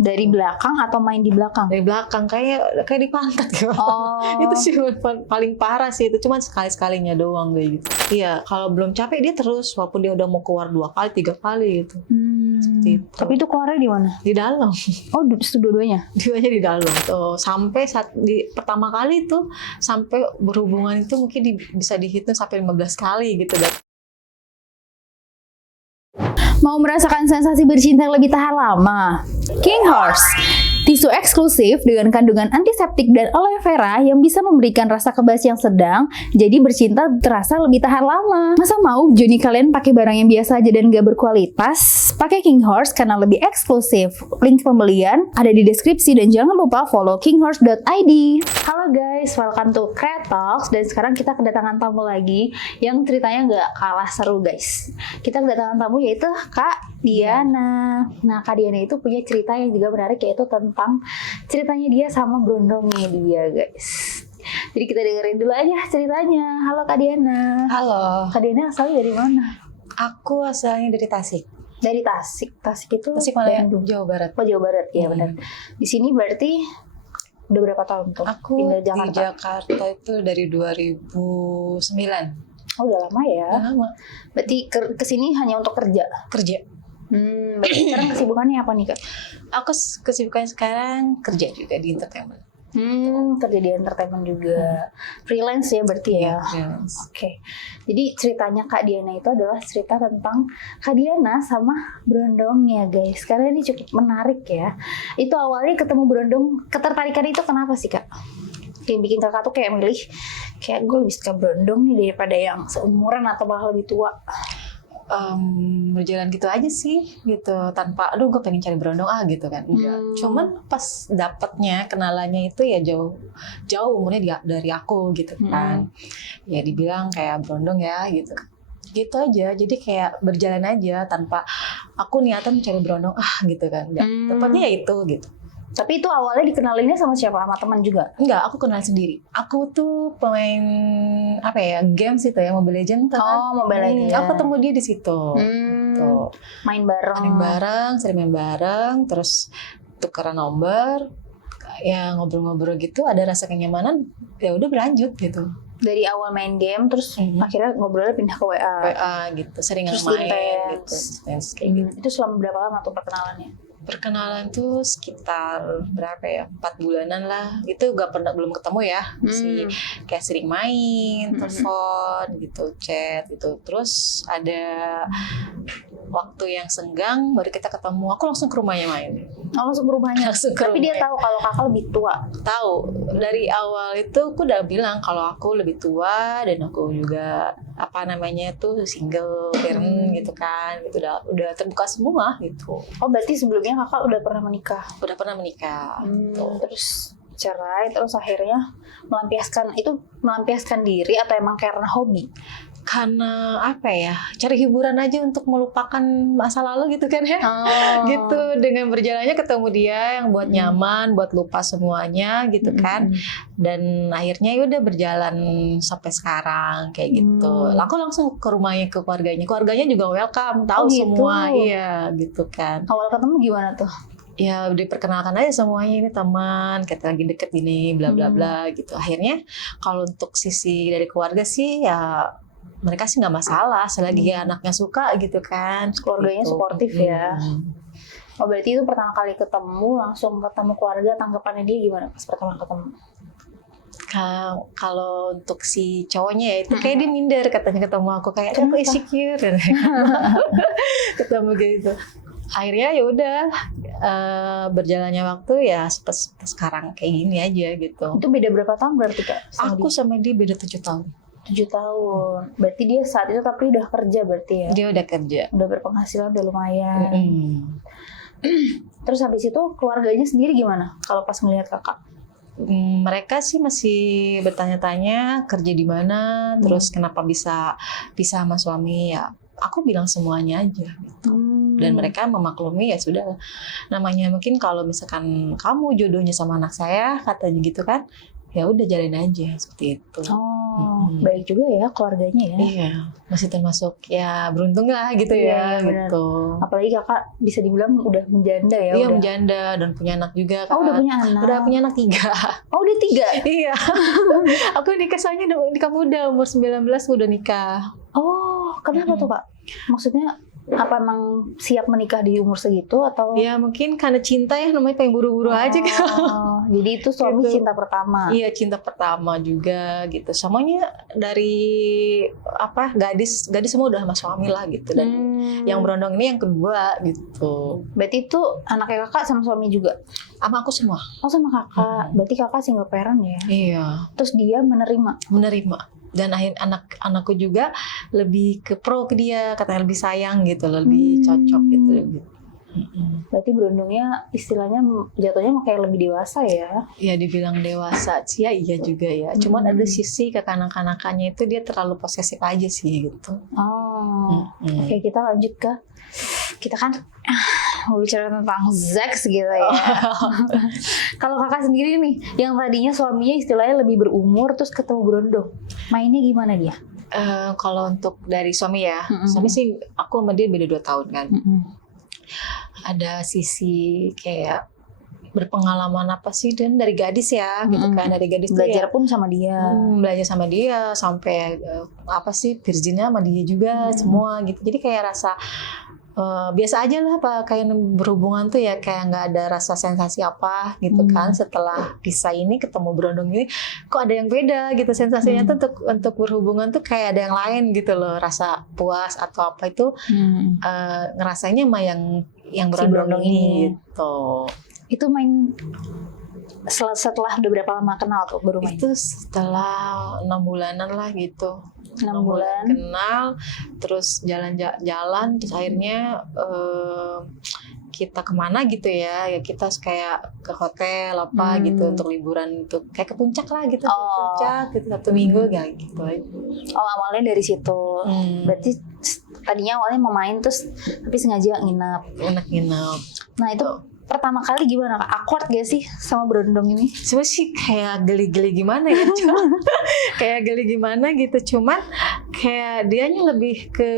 Dari belakang atau main di belakang? Dari belakang kayak di pantat gitu. Oh. Itu sih paling parah sih, itu cuman sekali-sekalinya doang kayak gitu. Iya, kalau belum capek dia terus walaupun dia udah mau keluar 2 kali 3 kali gitu. Seperti itu. Tapi itu keluarnya di mana? Di dalam. Oh, dua-duanya? Duanya di dalam tuh, sampai saat di pertama kali itu sampai berhubungan itu mungkin bisa dihitung sampai 15 kali gitu. Mau merasakan sensasi bercinta yang lebih tahan lama? King Horse, tisu eksklusif dengan kandungan antiseptik dan aloe vera yang bisa memberikan rasa kebas yang sedang, jadi bercinta terasa lebih tahan lama. Masa mau Joni kalian pakai barang yang biasa aja dan gak berkualitas? Pakai King Horse karena lebih eksklusif. Link pembelian ada di deskripsi dan jangan lupa follow kinghorse.id. Halo guys, welcome to Create Talks, dan sekarang kita kedatangan tamu lagi yang ceritanya gak kalah seru guys. Kita kedatangan tamu yaitu Kak Diana. Nah, Kak Diana itu punya cerita yang juga menarik, yaitu tentang ceritanya dia sama berondongnya dia, guys. Jadi kita dengerin dulu aja ceritanya. Halo Kak Diana. Halo. Kak Diana asalnya dari mana? Aku asalnya dari Tasik. Dari Tasik. Tasik itu Tasikmalaya, Jawa Barat. Oh, Jawa Barat, ya benar. Di sini berarti udah berapa tahun tuh? Aku pindah di Jakarta itu dari 2009. Oh, udah lama ya. Udah lama. Berarti kesini hanya untuk kerja? Kerja. Berarti sekarang kesibukannya apa nih Kak? Aku kesibukannya sekarang kerja juga di entertainment. Kerja di entertainment juga. Freelance ya berarti ya? Yes. Oke. Jadi ceritanya Kak Diana itu adalah cerita tentang Kak Diana sama berondongnya guys. Karena ini cukup menarik ya. Itu awalnya ketemu berondong, ketertarikan itu kenapa sih Kak? Yang bikin kakak tuh kayak milih, kayak gue lebih suka berondong nih daripada yang seumuran atau malah lebih tua. Berjalan gitu aja sih gitu, tanpa aduh gue pengen cari berondong gitu kan, enggak. Cuman pas dapetnya kenalannya itu ya jauh umurnya dari aku gitu kan. Ya dibilang kayak berondong ya gitu aja, jadi kayak berjalan aja tanpa aku niatan mencari berondong gitu kan, enggak. Tepatnya ya itu gitu. Tapi itu awalnya dikenalinnya sama siapa? Sama teman juga? Enggak, aku kenal sendiri. Aku tuh pemain games itu ya, Mobile Legends kan. Oh, Mobile Legends. Aku ketemu dia di situ. Tuh. Main bareng. Sering main bareng, terus tukeran nomor, ya ngobrol-ngobrol gitu, ada rasa kenyamanan, ya udah berlanjut gitu. Dari awal main game, terus akhirnya ngobrolnya pindah ke WA. WA gitu, sering terus main gitu. Kayak gitu. Itu selama berapa lama tuh perkenalannya? Perkenalan tuh sekitar berapa ya, 4 bulanan lah. Itu belum ketemu ya, masih kayak sering main, telepon gitu, chat gitu. Terus ada waktu yang senggang baru kita ketemu, aku langsung ke rumahnya main. Langsung ke rumahnya? Tapi dia tahu kalau kakak lebih tua? Tahu, dari awal itu aku udah bilang kalau aku lebih tua dan aku juga tuh single parent gitu kan, gitu udah terbuka semua gitu. Oh, berarti sebelumnya kakak udah pernah menikah? Udah pernah menikah. Terus cerai, terus akhirnya melampiaskan diri atau emang karena hobi? Karena cari hiburan aja untuk melupakan masa lalu gitu kan ya. Gitu, dengan berjalannya ketemu dia yang buat nyaman, buat lupa semuanya gitu kan. Dan akhirnya ya udah berjalan sampai sekarang kayak gitu. Aku langsung ke rumahnya, ke keluarganya juga welcome, tahu semua. Iya gitu kan. Awal ketemu gimana tuh? Ya diperkenalkan aja semuanya, ini teman, kita lagi deket gini, bla bla bla gitu. Akhirnya kalau untuk sisi dari keluarga sih ya mereka sih nggak masalah selagi anaknya suka gitu kan. Keluarganya gitu. Suportif ya. Oh, berarti itu pertama kali ketemu, langsung ketemu keluarga, tanggapannya dia gimana pas pertama ketemu? Kalau untuk si cowoknya ya itu kayak dia minder katanya ketemu aku, kayak aku insecure ketemu gitu. Akhirnya ya udah berjalannya waktu ya sekarang kayak gini aja gitu. Itu beda berapa tahun berarti Kak? Aku sama dia beda 7 tahun. 7 tahun. Berarti dia saat itu tapi udah kerja berarti ya? Dia udah kerja. Udah berpenghasilan, udah lumayan. Terus habis itu keluarganya sendiri gimana kalau pas ngelihat kakak? Mereka sih masih bertanya-tanya kerja di mana, terus kenapa bisa pisah sama suami ya. Aku bilang semuanya aja gitu. Dan mereka memaklumi, ya sudah. Namanya mungkin kalau misalkan kamu jodohnya sama anak saya, katanya gitu kan. Ya udah jalin aja seperti itu. Baik juga ya keluarganya ya. Iya, masih termasuk ya beruntung lah gitu ya, benar. gitu. Apalagi kakak bisa dibilang udah menjanda ya. Iya, udah. menjanda dan punya anak juga kan. Oh, udah punya anak. Udah punya anak 3. Oh, udah 3. Iya. Aku nikah soalnya nikah muda, umur 19 udah nikah. Oh, kenapa tuh kak? Maksudnya apa emang siap menikah di umur segitu atau? Ya mungkin karena cinta ya, namanya pengen buru-buru aja kan. Jadi itu suami Gitu. cinta pertama. Iya, cinta pertama juga gitu. Semuanya dari gadis semua udah sama suami lah gitu. Dan yang berondong ini yang kedua gitu. Berarti itu anaknya kakak sama suami juga? Sama aku semua. Oh, sama kakak. Berarti kakak single parent ya? Iya. Terus dia menerima? Dan anakku juga lebih ke pro ke dia, katanya lebih sayang gitu, lebih cocok gitu. Berarti berondongnya istilahnya jatuhnya kayak lebih dewasa ya? Ya dibilang dewasa sih ya, iya juga ya. Cuman ada sisi kekanak-kanakannya itu dia terlalu posesif aja sih gitu. Oke, kita lanjut ke kita kan mau bicara tentang seks gitu ya. Kalau kakak sendiri nih, yang tadinya suaminya istilahnya lebih berumur terus ketemu berondong, mainnya gimana dia? Kalau untuk dari suami ya, suami sih aku sama dia beda 2 tahun kan. Ada sisi kayak berpengalaman apa sih, dan dari gadis ya gitu kan, dari gadis belajar tuh ya, pun sama dia. Belajar sama dia sampai virginnya sama dia juga semua gitu. Jadi kayak rasa biasa aja lah, kayak berhubungan tuh ya kayak nggak ada rasa sensasi apa gitu kan. Setelah pisah ini ketemu berondong ini kok ada yang beda gitu sensasinya tuh untuk berhubungan tuh kayak ada yang lain gitu loh, rasa puas atau apa itu ngerasanya sama yang berondong ini gitu. Itu main setelah udah berapa lama kenal tuh baru main? Itu setelah 6 bulanan lah gitu. 6 bulan kenal, terus jalan-jalan, terus akhirnya kita kemana gitu ya kita kayak ke hotel apa gitu untuk liburan, untuk kayak ke puncak lah gitu, ke puncak gitu 1 minggu ya gitu aja. Awalnya dari situ. Berarti tadinya awalnya mau main terus tapi sengaja nginep. Nah itu pertama kali gimana kak? Awkward gak sih sama berondong ini? Sebenarnya sih kayak geli-geli gimana ya, kayak geli gimana gitu. Cuman kayak dianya lebih ke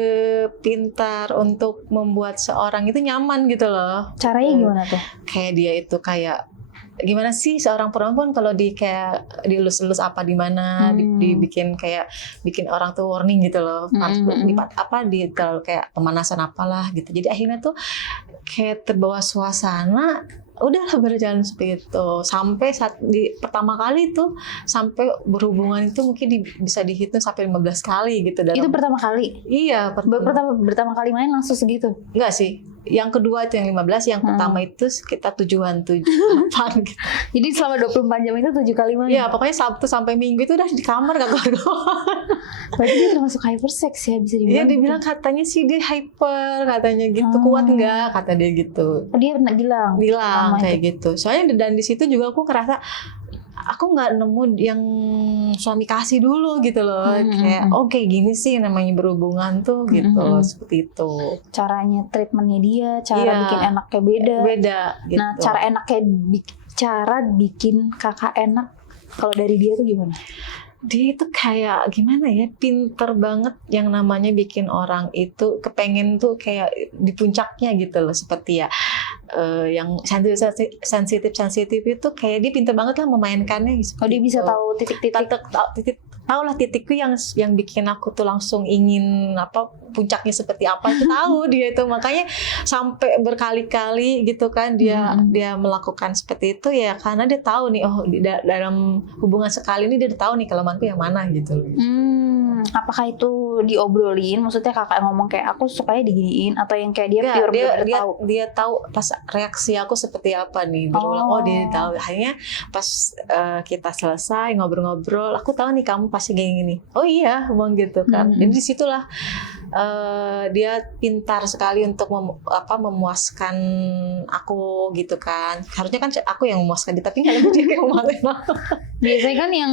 pintar untuk membuat seorang itu nyaman gitu loh. Caranya gimana tuh? Kayak dia itu kayak gimana sih seorang perempuan kalau kayak dielus-elus apa di mana, dibikin kayak bikin orang tuh warning gitu loh. Di kayak pemanasan apalah gitu. Jadi akhirnya tuh kayak terbawa suasana, udahlah berjalan seperti itu sampai saat pertama kali tuh sampai berhubungan itu mungkin bisa dihitung sampai 15 kali gitu. Itu pertama kali? Iya, pertama kali main langsung segitu? Enggak sih, yang kedua itu yang 15, yang pertama itu sekitar 7-8 gitu. Jadi selama 24 jam itu 7 kali main? Iya, pokoknya Sabtu sampai Minggu itu udah di kamar gak keluar. Berarti dia termasuk hypersex ya, bisa dibilang? Iya, dibilang gitu. Katanya sih dia hyper, katanya gitu. Kuat nggak, kata dia gitu. Dia pernah bilang kayak gitu. Soalnya dan di situ juga aku ngerasa aku nggak nemu yang suami kasih dulu gitu loh. Kayak kayak gini sih namanya berhubungan tuh gitu loh, seperti itu. Caranya treatmentnya dia, bikin enaknya beda. Gitu. Nah, cara bikin kakak enak kalau dari dia tuh gimana? Dia itu kayak gimana ya, pinter banget yang namanya bikin orang itu kepengen tuh kayak di puncaknya gitu loh, seperti ya yang sensitif itu kayak dia pinter banget lah memainkannya gitu. Dia bisa tahu titik-titik, tahu lah titikku yang bikin aku tuh langsung ingin puncaknya seperti apa itu tahu dia itu, makanya sampai berkali-kali gitu kan dia melakukan seperti itu ya karena dia tahu nih dalam hubungan sekali ini dia tahu nih kelemahanku yang mana gitu loh. Apakah itu diobrolin? Maksudnya kakak ngomong kayak aku sukanya diginiin atau yang kayak dia tahu? Dia tahu pas reaksi aku seperti apa nih. Berulang dia tahu. Akhirnya pas kita selesai ngobrol-ngobrol, aku tahu nih kamu pasti gini. Oh iya, ngomong gitu kan. Jadi disitulah dia pintar sekali untuk memuaskan aku gitu kan. Harusnya kan aku yang memuaskan dia, tapi nggak dia kayak memuaskan aku. Biasanya kan yang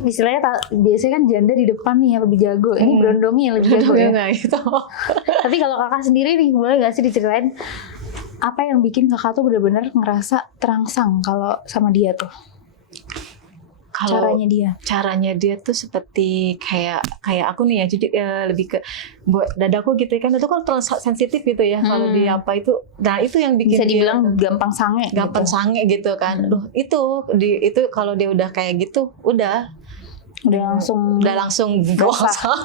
istilahnya biasanya kan janda di depan nih yang lebih jago. Ini berondongnya yang lebih jago ya. Gitu. Tapi kalau kakak sendiri nih, boleh gak sih diceritain apa yang bikin kakak tuh benar-benar ngerasa terangsang kalau sama dia tuh? Kalau caranya dia tuh seperti kayak aku nih ya, jadi lebih ke buat dadaku gitu kan, itu kan terlalu sensitif gitu ya. Kalau dia apa itu, nah itu yang bikin bisa dibilang dia gampang sange gitu kan. Aduh, itu kalau dia udah kayak gitu, udah langsung gosong.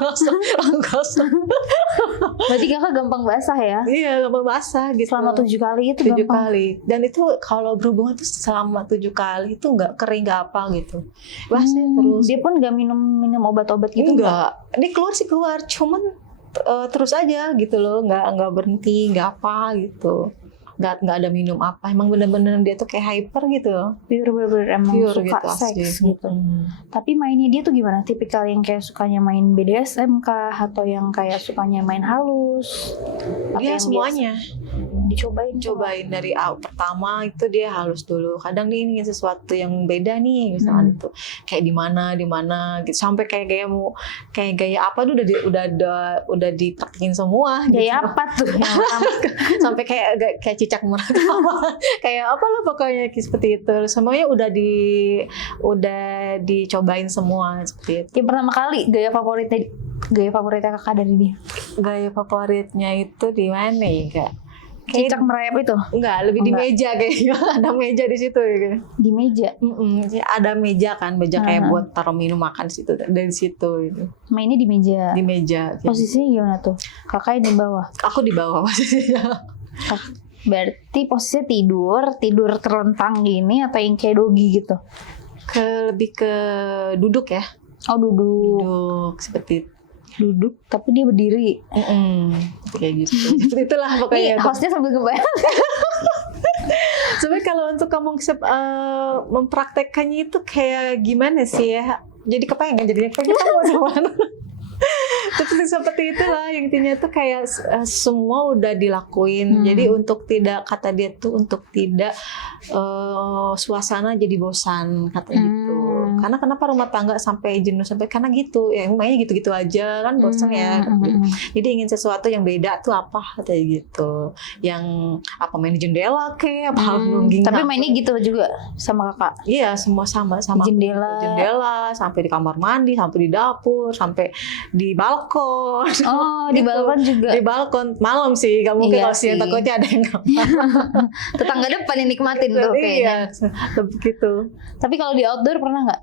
Berarti kakak gampang basah ya? Iya, gampang basah gitu. Selama 7 kali itu 7 gampang. kali. Dan itu kalau berhubungan tuh selama 7 kali itu nggak kering, nggak apa gitu. Basah terus. Dia pun nggak minum obat-obat gitu? Enggak. Dia keluar, cuman terus aja gitu loh, nggak berhenti, nggak apa gitu. Nggak ada minum apa, emang bener-bener dia tuh kayak hyper gitu loh. Bener-bener emang pure suka gitu, seks gitu. Tapi mainnya dia tuh gimana? Tipikal yang kayak sukanya main BDSM kah? Atau yang kayak sukanya main halus? Dia semuanya dicobain dari pertama itu dia halus dulu. Kadang dia ingin sesuatu yang beda nih, misalnya itu kayak di mana gitu, sampai kayak gaya apa tuh udah dipraktekin semua. Gaya gitu. apa tuh? Sampai kayak cicak murah kayak apa lah pokoknya seperti itu. Semuanya udah dicobain semua seperti itu. Yang pertama kali gaya favoritnya kakak dari dia? Gaya favoritnya itu di mana ya kak? Cicak merayap itu? Enggak, lebih di meja kayaknya. Ada meja di situ ya. Di meja? Ada meja kan, kayak buat taruh minum makan situ, dari situ itu. Mainnya di meja? Di meja. Posisinya gimana tuh? Kakak di bawah? Aku di bawah posisinya. Berarti posisinya tidur terlentang gini atau yang kayak dogi gitu? Lebih ke duduk ya. Oh, duduk seperti itu. Duduk tapi dia berdiri. Kayak gitu. Seperti itulah pokoknya. Nih, hostnya sambil kebayang. Sebenarnya kalau untuk kamu mempraktekkannya itu kayak gimana sih ya? Jadi kepengen jadinya kayak kita mau cuman. Seperti itulah intinya tuh kayak semua udah dilakuin. Jadi untuk tidak, kata dia tuh untuk tidak suasana jadi bosan kata gitu. Karena kenapa rumah tangga sampai jenuh sampai karena gitu ya, mainnya gitu-gitu aja kan bosan ya. Jadi ingin sesuatu yang beda tuh apa katanya gitu. Yang apa, main di jendela kayak apa nungging. Tapi mainnya gitu juga sama kakak? Iya, semua sama di jendela, sampai di kamar mandi, sampai di dapur, sampai di balkon. Oh, gitu. Di balkon juga? Di balkon malam sih, gak mungkin kalau siang takutnya ada yang tetangga depan yang nikmatin gitu, tuh kayaknya. Iya, begitu. Tapi kalau di outdoor pernah nggak?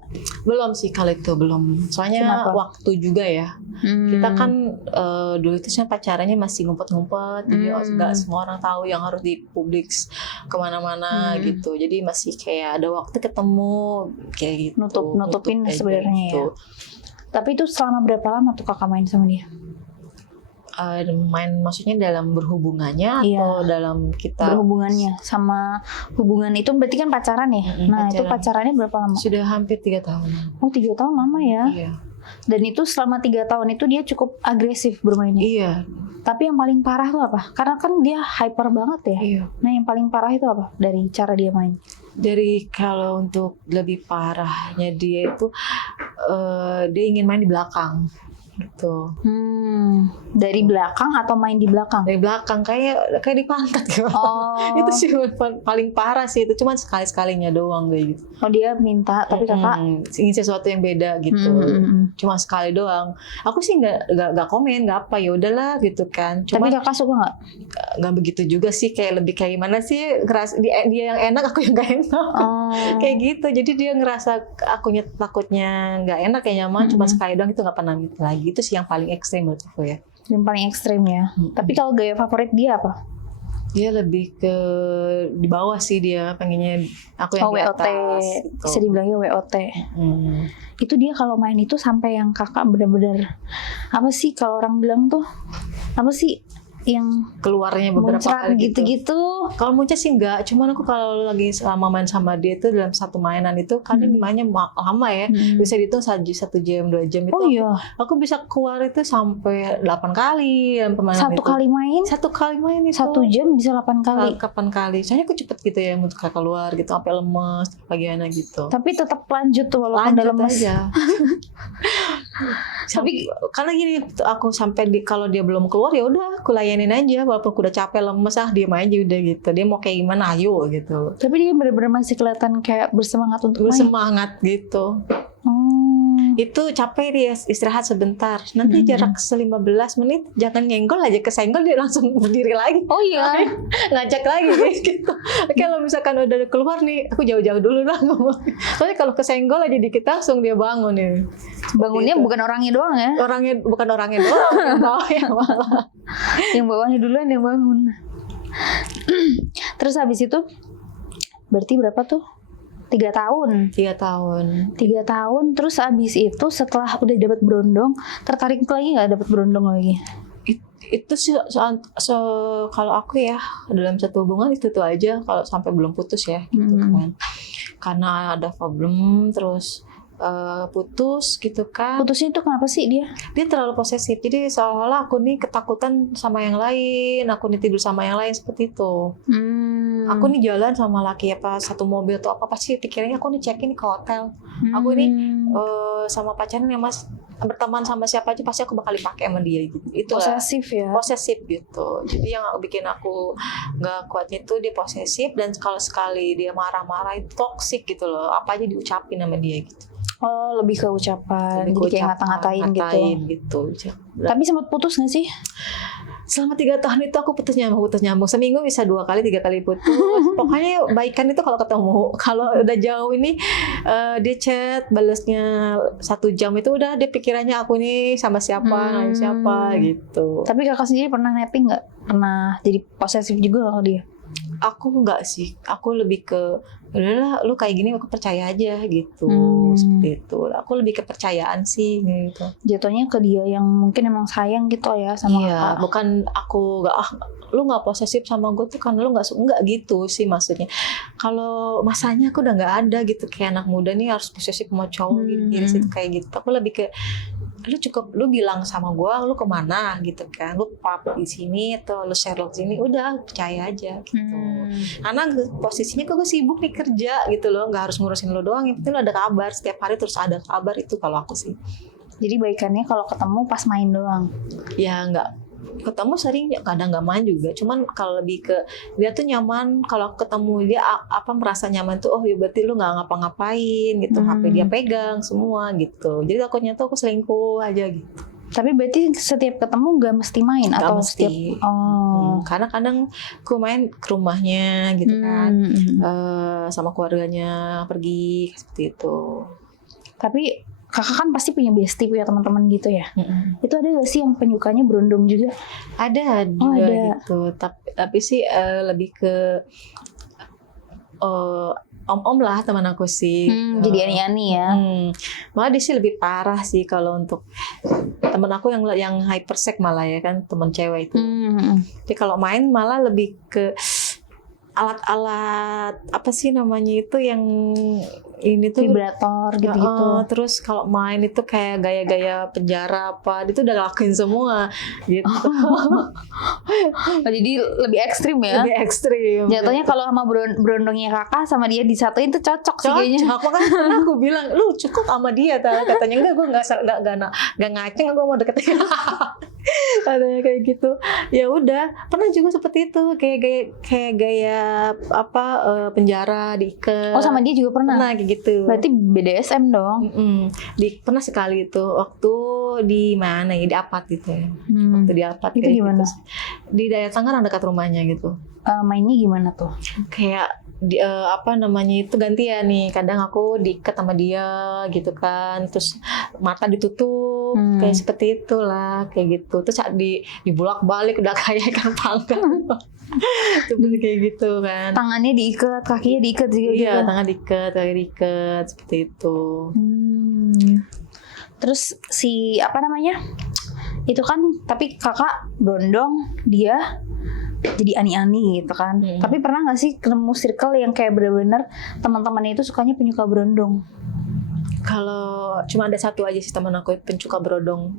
Belum sih kalau itu, belum. Soalnya kenapa? Waktu juga ya. Kita kan dulu itu pacarannya masih ngumpet-ngumpet, jadi nggak semua orang tahu yang harus dipublik kemana-mana gitu. Jadi masih kayak ada waktu ketemu kayak gitu. Nutupin sebenarnya gitu. Ya. Tapi itu selama berapa lama tuh kakak main sama dia? Main maksudnya dalam berhubungannya atau dalam kita berhubungannya sama hubungan itu berarti kan pacaran ya? Nah pacaran. Itu pacarannya berapa lama? Sudah hampir 3 tahun. Oh 3 tahun lama ya? Iya. Dan itu selama 3 tahun itu dia cukup agresif bermainnya? Iya. Tapi yang paling parah tuh apa? Karena kan dia hyper banget ya? Iya. Nah yang paling parah itu apa dari cara dia main? Dari kalau untuk lebih parahnya dia itu dia ingin main di belakang gitu. Dari belakang atau main di belakang? Dari belakang kayak di pantat gitu. Itu sih paling parah sih, itu cuman sekali-sekalinya doang kayak gitu. Oh dia minta tapi kakak ingin sesuatu yang beda gitu. Cuma sekali doang. Aku sih nggak komen, nggak apa, ya udahlah gitu kan. Cuma, tapi kakak suka nggak? Nggak begitu juga sih, kayak lebih kayak gimana sih, dia yang enak aku yang nggak enak. Kayak gitu. Jadi dia ngerasa akunya takutnya nggak enak, kayak nyaman cuma sekali doang, itu nggak pernah gitu lagi. Itu sih yang paling ekstrim menurut aku ya. Yang paling ekstrim ya. Tapi kalau gaya favorit dia apa? Dia lebih ke di bawah sih, dia pengennya aku yang di atas. Gitu. Bisa dibilangnya WOT. Itu dia kalau main itu sampai yang kakak benar-benar apa sih kalau orang bilang tuh apa sih yang keluarnya beberapa kali gitu. Kalau muncrat sih enggak, cuman aku kalau lagi selama main sama dia itu dalam satu mainan itu kadang mainnya lama ya, bisa dihitung 1 jam 2 jam itu. Oh iya. Aku bisa keluar itu sampai 8 kali dalam permainan itu. Satu kali main itu. 1 jam bisa 8 kali. 8 kali. Soalnya aku cepet gitu ya untuk keluar gitu sampai lemes bagiannya gitu. Tapi tetap lanjut tuh walaupun udah lemes. Aja. Tapi karena gini, aku sampai kalau dia belum keluar ya udah aku layanin aja, walaupun aku udah capek lemes diem aja udah gitu. Dia mau kayak gimana ayo gitu. Tapi dia benar-benar masih kelihatan kayak bersemangat untuk main. Bersemangat gitu. Itu capek dia istirahat sebentar. Nanti jarak 15 menit jangan nyenggol aja, kesenggol dia langsung berdiri lagi. Oh iya. Ngajak lagi gitu. Kalau misalkan udah keluar nih, aku jauh-jauh dulu lah ngomong. Soalnya kalau kesenggol aja dikit langsung dia bangun nih. Bangunnya Gitu. bukan orangnya doang ya? Bukan orangnya doang, yang bawahnya malah. Yang bawahnya duluan yang bangun. Terus habis itu berarti berapa tuh? 3 tahun. 3 tahun. 3 tahun. Terus abis itu setelah udah dapat berondong, tertarik lagi nggak dapat berondong lagi? Itu sih kalau aku ya dalam satu hubungan itu tuh aja, kalau sampai belum putus ya gitu kan. Karena ada problem terus putus gitu kan. Putusnya itu kenapa sih dia? Dia terlalu posesif, jadi seolah-olah aku nih ketakutan sama yang lain, aku nih tidur sama yang lain seperti itu. Aku nih jalan sama laki apa satu mobil atau apa, pasti pikirannya aku nih check-in ke hotel. Aku nih sama pacarnya yang mas berteman sama siapa aja pasti aku bakal dipakai sama dia gitu. Itu Posesif ya. Posesif gitu. Jadi yang bikin aku nggak kuatnya itu dia posesif, dan kalau sekali dia marah-marah itu toksik gitu loh. Apa aja diucapin sama dia gitu. Oh, lebih ke ucapan. Jadi kayak ngata-ngatain gitu. Tapi sempat putus nggak sih? Selama 3 tahun itu aku putus nyambung. Seminggu bisa 2 kali 3 kali putus. Pokoknya baikan itu kalau ketemu. Kalau udah jauh ini dia chat balasnya 1 jam itu udah dia pikirannya aku nih sama siapa gitu. Tapi kakak sendiri pernah netting nggak? Pernah jadi posesif juga kalau dia? Aku enggak sih. Aku lebih ke udahlah lu kayak gini aku percaya aja gitu. Seperti itu. Aku lebih kepercayaan sih gitu. Jatuhnya ke dia yang mungkin emang sayang gitu ya sama kakak. Bukan aku enggak lu nggak posesif sama gue tuh karena lu nggak gitu sih maksudnya. Kalau masanya aku udah nggak ada gitu kayak anak muda nih harus posesif sama cowok gini situ kayak gitu. Aku lebih ke lu bilang sama gue lu kemana gitu kan, lu pap di sini atau lu share di sini, udah percaya aja gitu. Karena posisinya gue sibuk nih kerja gitu loh, nggak harus ngurusin lu doang, yang penting lu ada kabar setiap hari, terus ada kabar itu kalau aku sih. Jadi baikannya kalau ketemu pas main doang? Ya nggak ketemu sering, kadang nggak main juga, cuman kalau lebih ke dia tuh nyaman kalau ketemu dia merasa nyaman tuh, oh ya berarti lu nggak ngapa-ngapain gitu, HP dia pegang semua gitu, jadi takutnya tuh aku selingkuh aja gitu. Tapi berarti setiap ketemu nggak mesti main gak atau mesti. setiap Karena kadang aku main ke rumahnya gitu kan, sama keluarganya pergi seperti itu. Tapi kakak kan pasti punya bestie, punya teman-teman gitu ya. Itu ada gak sih yang penyukanya berondong juga? Ada juga gitu. Tapi sih lebih ke om-om lah teman aku sih. Jadi ani-ani ya. Malah dia sih lebih parah sih kalau untuk teman aku yang hypersek malah ya kan, teman cewek itu. Jadi kalau main malah lebih ke alat-alat apa sih namanya itu yang ini tuh vibrator gitu-gitu. Terus kalau main itu kayak gaya-gaya penjara apa, itu udah lakuin semua gitu. Jadi lebih ekstrim ya. Lebih ekstrim. Jatuhnya kalau sama berondongnya kakak sama dia disatuin tuh cocok sih kayaknya. Makanya aku bilang lu cukup sama dia, katanya enggak, gue nggak ngaceng, gue mau deketin. Katanya kayak gitu. Ya udah, pernah juga seperti itu, kayak gaya apa penjara diikat. Oh, sama dia juga pernah. Pernah kayak gitu. Berarti BDSM dong. Pernah sekali itu waktu di mana ya, di Apat gitu ya. Waktu di Apat itu kayak gimana? gitu. Di daerah Tangerang dekat rumahnya gitu. Mainnya gimana tuh? Kayak apa namanya itu gantian nih, kadang aku diikat sama dia gitu kan, terus mata ditutup kayak seperti itulah kayak gitu, terus dibulak-balik udah kayak ikan panggang. Seperti kayak gitu kan. Tangannya diikat, kakinya diikat juga. Iya, tangan diikat, kaki diikat seperti itu. Terus si apa namanya? Itu kan tapi kakak berondong, dia jadi ani-ani gitu kan. Tapi pernah nggak sih ketemu circle yang kayak bener-bener teman-temannya itu sukanya penyuka berondong? Kalau cuma ada satu aja sih teman aku pencuka berondong.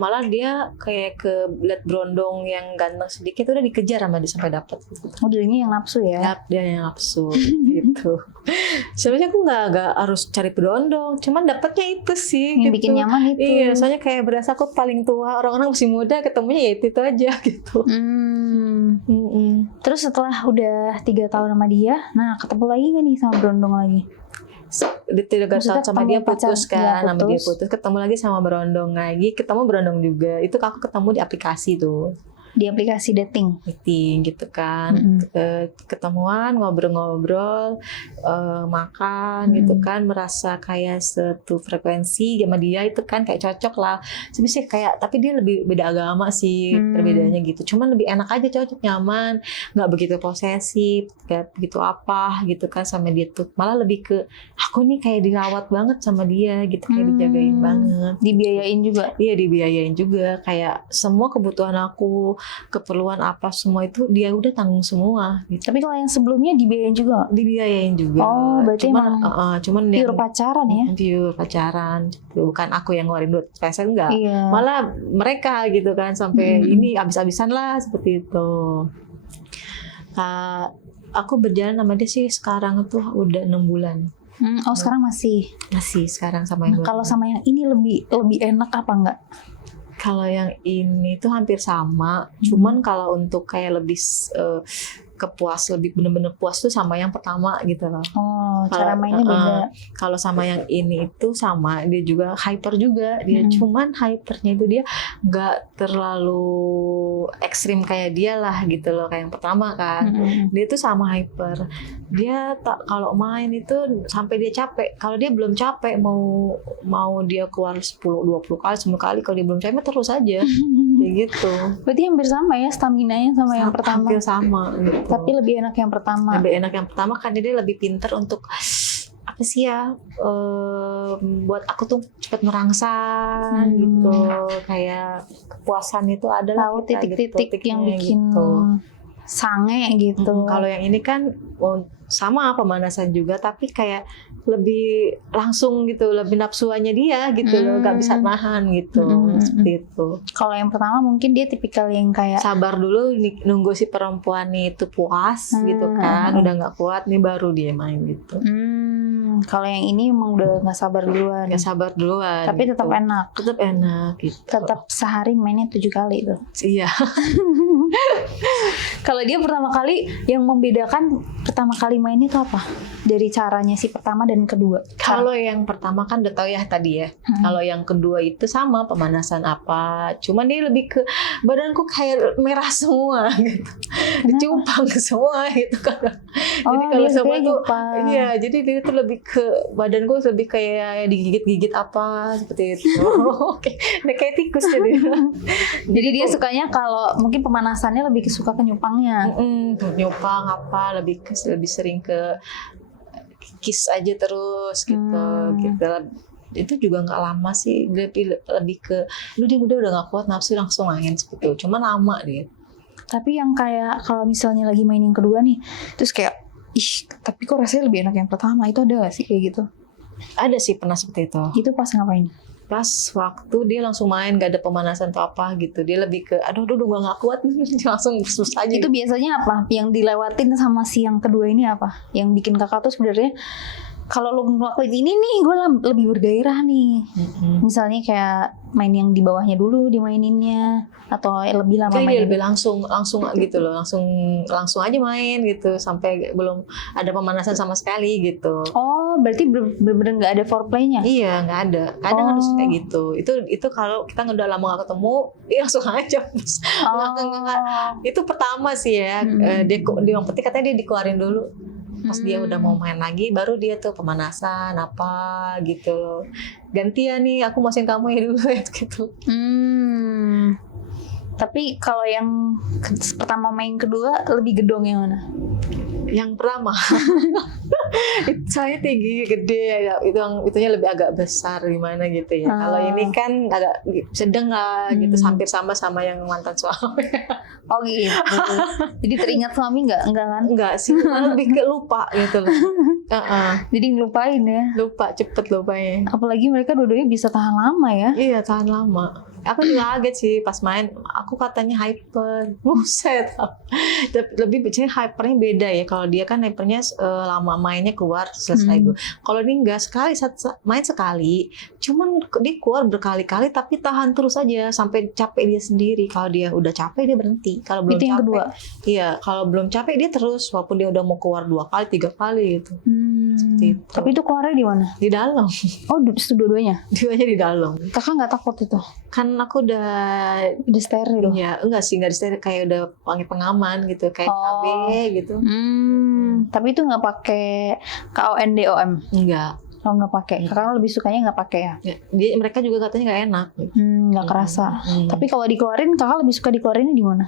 Malah dia kayak ke lihat berondong yang ganteng sedikit udah dikejar sama dia sampai dapat. Oh, dirinya yang nafsu ya? Yap, dia yang nafsu gitu. Sebenarnya aku nggak harus cari berondong, cuman dapatnya itu sih. Yang gitu. bikin nyaman itu. Iya, soalnya kayak berasa aku paling tua, orang-orang masih muda, ketemunya ya itu aja gitu. Terus setelah udah 3 tahun sama dia, nah ketemu lagi nggak nih sama berondong lagi? Dia 3 tahun sama dia putus kan, sama dia putus. putus, ketemu lagi sama berondong lagi, ketemu berondong juga. Itu aku ketemu di aplikasi tuh. Di aplikasi dating. Meeting gitu kan, ketemuan ngobrol-ngobrol, makan gitu kan, merasa kayak satu frekuensi sama dia itu kan kayak cocok lah. Sebenarnya kayak tapi dia lebih beda agama sih perbedaannya gitu. Cuman lebih enak aja, cocok, nyaman, nggak begitu posesif, kayak begitu apa gitu kan sama dia tuh. Malah lebih ke aku nih kayak dirawat banget sama dia gitu, kayak dijagain banget. Dibiayain juga. Iya, dibiayain juga, kayak semua kebutuhan aku, keperluan apa semua itu dia udah tanggung semua gitu. Tapi kalau yang sebelumnya dibiayain juga nggak? Dibiayain juga. Oh, berarti cuman pure yang pacaran ya? pure pacaran gitu. Bukan aku yang ngeluarin duit pesan, enggak. Iya. Malah mereka gitu kan sampai ini abis-abisan lah seperti itu. Aku berjalan sama dia sih sekarang tuh udah 6 bulan. Oh, sekarang masih Sekarang sama yang kalau sama yang ini lebih enak apa enggak? Kalau yang ini tuh hampir sama, cuman kalau untuk kayak lebih lebih bener-bener puas tuh sama yang pertama gitu loh. Oh, cara mainnya beda. Kalau sama yang ini itu sama, dia juga hyper juga, dia cuman hypernya itu dia nggak terlalu ekstrim kayak dia lah gitu loh, kayak yang pertama kan. Dia tuh sama hyper. Dia kalau main itu sampai dia capek. Kalau dia belum capek mau dia keluar 10-20 kali, 10 kali, kalau dia belum capek terus aja. Kayak gitu. Berarti hampir sama ya staminanya sama yang pertama. Hampir sama gitu. Tapi lebih enak yang pertama. Lebih enak yang pertama kan dia lebih pinter untuk apa sih ya, buat aku tuh cepet merangsang gitu, kayak kepuasan itu adalah tahu titik-titik yang bikin gitu. sange gitu. Kalau yang ini kan sama pemanasan juga, tapi kayak lebih langsung gitu, lebih nafsuannya dia gitu loh, gak bisa nahan gitu, seperti itu. Kalau yang pertama mungkin dia tipikal yang kayak sabar dulu nunggu si perempuan itu puas gitu kan, udah nggak kuat nih baru dia main gitu. Kalau yang ini emang udah nggak sabar duluan. Nggak sabar duluan. Tapi gitu. tetap enak. Tetap enak gitu. Tetap sehari mainnya 7 kali tuh. Iya. Kalau dia pertama kali, yang membedakan pertama kali main itu apa? Dari caranya si pertama dan kedua. Kalau yang pertama kan udah tahu ya tadi ya. Kalau yang kedua itu sama pemanasan apa. Cuman dia lebih ke badanku kayak merah semua gitu. Dicupang semua gitu kan. Jadi kalau semua tuh iya, jadi dia tuh lebih ke badanku lebih kayak digigit-gigit apa seperti itu. Oke. Nah, kayak tikus jadi. Jadi dia sukanya kalau mungkin pemanasannya lebih suka ke nyupangnya. Nyupang apa lebih sering ke kiss aja terus gitu gitu. Itu juga nggak lama sih, lebih ke dia udah nggak kuat nafsu langsung angin seperti itu. Cuma lama dia. Tapi yang kayak kalau misalnya lagi main yang kedua nih, terus kayak tapi kok rasanya lebih enak yang pertama, itu ada gak sih kayak gitu? Ada sih, pernah seperti itu. Itu pas ngapain? Pas waktu dia langsung main, gak ada pemanasan atau apa gitu. Dia lebih ke aduh gue gak kuat langsung susah aja. Itu biasanya apa? Yang dilewatin sama si yang kedua ini apa? Yang bikin kakak tuh sebenarnya kalau lo ngelakuin ini nih, gue lebih bergairah nih. Misalnya kayak main yang di bawahnya dulu dimaininnya, atau lebih lama main. Dia lebih langsung gitu loh, langsung aja main gitu sampai belum ada pemanasan sama sekali gitu. Oh, berarti bener-bener nggak ada foreplaynya? Iya, nggak ada. Kadang harus kayak gitu. Itu kalau kita udah lama gak ketemu, dia langsung aja. Itu pertama sih ya. Dia yang penting katanya dia dikeluarin dulu. Pas dia udah mau main lagi, baru dia tuh pemanasan apa gitu. Gantian nih, aku masukin kamu ya dulu ya gitu. Tapi kalau yang pertama main kedua lebih gedong yang mana? Yang pertama, saya tinggi gede ya, itunya lebih agak besar gimana gitu ya. Kalau ini kan agak sedang lah gitu, hampir sama yang mantan suami. Oh gitu. Jadi teringat suami nggak kan? Enggak sih, malah lebih ke lupa gitu loh. Jadi ngelupain ya. Lupa, cepet lupanya. Apalagi mereka dua-duanya bisa tahan lama ya. Iya, tahan lama. Aku juga kaget sih pas main, aku katanya hyper. Buset. Lebih biasanya hypernya beda ya. Kalau dia kan hypernya lama mainnya keluar selesai dulu. Kalau ini enggak, main sekali, cuman dia keluar berkali-kali tapi tahan terus aja sampai capek dia sendiri. Kalau dia udah capek dia berhenti. Kalau belum Itu yang capek, kedua. Iya, kalau belum capek dia terus walaupun dia udah mau keluar 2 kali, 3 kali gitu. Seperti itu. Tapi itu keluarnya di mana? Di dalam. Oh, dua-duanya. Duanya di dalam. Kakak nggak takut itu? Kan aku udah steril. ya enggak sih, enggak steril, kayak udah panggil pengaman gitu, kayak KB gitu. Tapi itu nggak pakai KONDOM? Enggak. Oh, nggak pakai. Kakak lebih sukanya nggak pakai ya? Mereka juga katanya nggak enak. Nggak kerasa. Tapi kalau dikeluarin, kakak lebih suka dikeluarinnya di mana?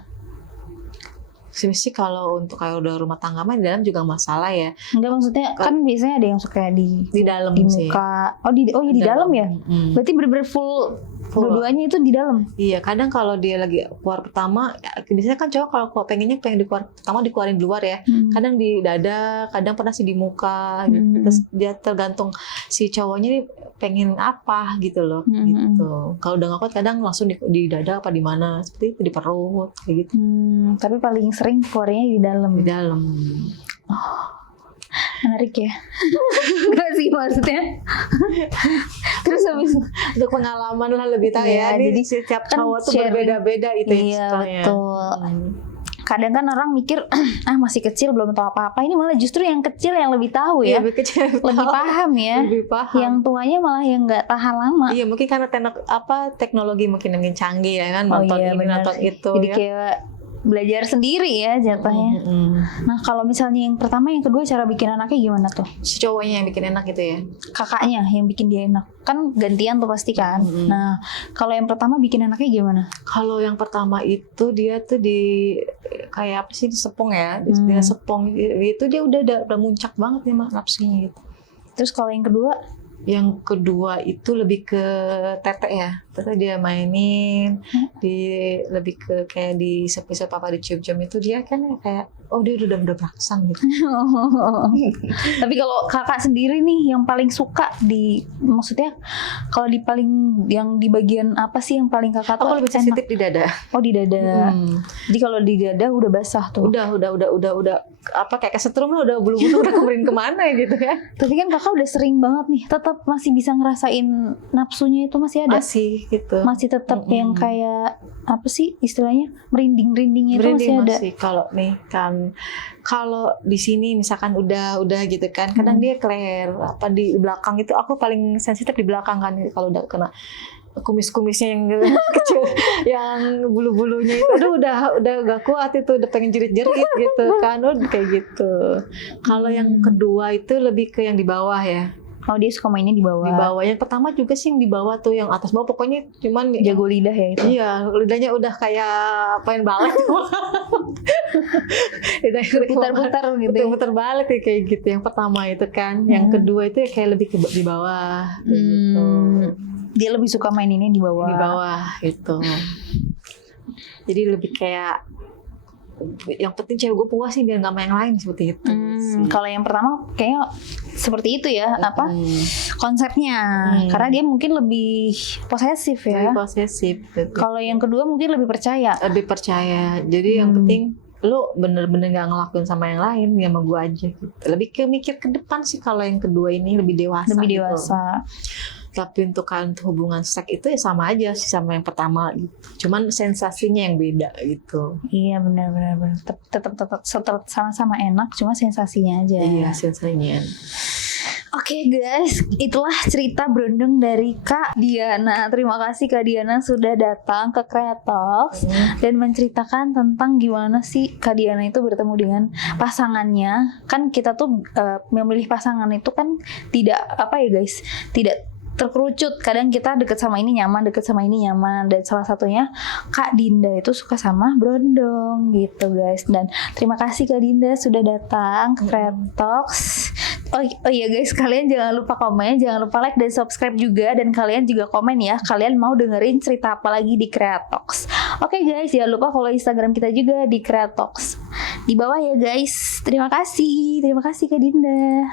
Sih kalau untuk kayak udah rumah tangga mah di dalam juga masalah ya. Enggak, maksudnya kan biasanya ada yang suka di dalam di sih. muka. Oh ya di dalam ya? Berarti bener-bener full. Dua-duanya itu di dalam. Iya, kadang kalau dia lagi keluar pertama, biasanya kan cowok kalau pengen dikeluar pertama dikeluarin di luar ya. Kadang di dada, kadang pernah sih di muka gitu. Terus dia tergantung si cowoknya nih pengen apa gitu loh, gitu. Kalau udah nggak kuat kadang langsung di dada apa di mana, seperti itu, di perut kayak gitu. Tapi paling sering keluarnya di dalam. Di dalam. Menarik ya. Enggak sih maksudnya. Terus habis untuk pengalaman lah lebih tahu ya. Jadi setiap cowok tuh berbeda-beda itu. Iya, betul. Kadang kan orang mikir masih kecil belum tahu apa-apa. Ini malah justru yang kecil yang lebih tahu ya. Lebih kecil lebih paham ya. Lebih paham. Yang tuanya malah yang nggak tahan lama. Iya, mungkin karena teknologi mungkin canggih ya kan, nonton ini nonton itu. Jadi ya. kayak belajar sendiri ya jatuhnya. Nah, kalau misalnya yang pertama, yang kedua, cara bikin anaknya gimana tuh? Si cowoknya yang bikin enak gitu ya? Kakaknya yang bikin dia enak. Kan gantian tuh pasti kan. Nah, kalau yang pertama bikin anaknya gimana? Kalau yang pertama itu dia tuh kayak apa sih, di sepong ya. Dia sepong itu dia udah muncak banget nih nafsunya gitu. Terus kalau yang kedua? Yang kedua itu lebih ke tete ya. Tete dia mainin, lebih ke kayak di sepisah apa dicium-cium itu dia kan kayak dia udah berangsang gitu. Tapi kalau kakak sendiri nih yang paling suka maksudnya kalau yang di bagian apa sih yang paling kakak tuh? Aku lebih sensitif di dada. Oh, di dada. Jadi kalau di dada udah basah tuh. Udah apa kayak kesetrum lah, udah bulu-bulu udah kemarin kemana gitu ya. Tapi kan kakak udah sering banget nih, tetap masih bisa ngerasain nafsunya itu masih ada. Gitu. Masih tetap yang kayak apa sih istilahnya, merinding-rindingnya itu masih ada. Kalau nih kan, kalau di sini misalkan udah gitu kan, kadang dia ke leher apa di belakang itu, aku paling sensitif di belakang kan, kalau udah kena kumis-kumisnya yang kecil, yang bulu-bulunya itu udah gak kuat, itu udah pengen jerit-jerit gitu kan, kayak gitu. Kalau yang kedua itu lebih ke yang di bawah ya. Oh, dia suka mainnya di bawah. Di bawah. Yang pertama juga sih yang di bawah tuh, yang atas bawah pokoknya cuman jago lidah ya itu. Iya, lidahnya udah kayak main balet. Putar-putar gitu. Putar-putar balet ya, kayak gitu. Yang pertama itu kan, yang kedua itu ya kayak lebih ke di bawah gitu. Dia lebih suka main ini di bawah. Di bawah gitu. Jadi lebih kayak yang penting cewek gue puas sih, biar nggak main yang lain, seperti itu. Kalau yang pertama kayaknya seperti itu ya, konsepnya. Karena dia mungkin lebih posesif ya. Lebih posesif. Kalau yang kedua mungkin lebih percaya. Lebih percaya. Jadi yang penting lo bener-bener nggak ngelakuin sama yang lain, ya sama gue aja gitu. Lebih ke mikir ke depan sih kalau yang kedua ini, lebih dewasa. Lebih dewasa. Tapi untuk hubungan seks itu ya sama aja sih sama yang pertama gitu. Cuman sensasinya yang beda gitu. Iya, benar. Tetap sama-sama enak, cuma sensasinya aja. Iya, sensasinya. Oke guys, itulah cerita berundung dari Kak Diana. Terima kasih Kak Diana sudah datang ke Creatox dan menceritakan tentang gimana sih Kak Diana itu bertemu dengan pasangannya. Kan kita tuh memilih pasangan itu kan tidak apa ya guys, tidak terkerucut. Kadang kita deket sama ini nyaman, deket sama ini nyaman. Dan salah satunya Kak Dinda itu suka sama Brondong gitu guys. Dan terima kasih Kak Dinda sudah datang ke Create Talks. Oh iya guys, kalian jangan lupa komen, jangan lupa like dan subscribe juga. Dan kalian juga komen ya, kalian mau dengerin cerita apa lagi di Create Talks. Oke guys, jangan lupa follow Instagram kita juga di Create Talks di bawah ya guys. Terima kasih Kak Dinda.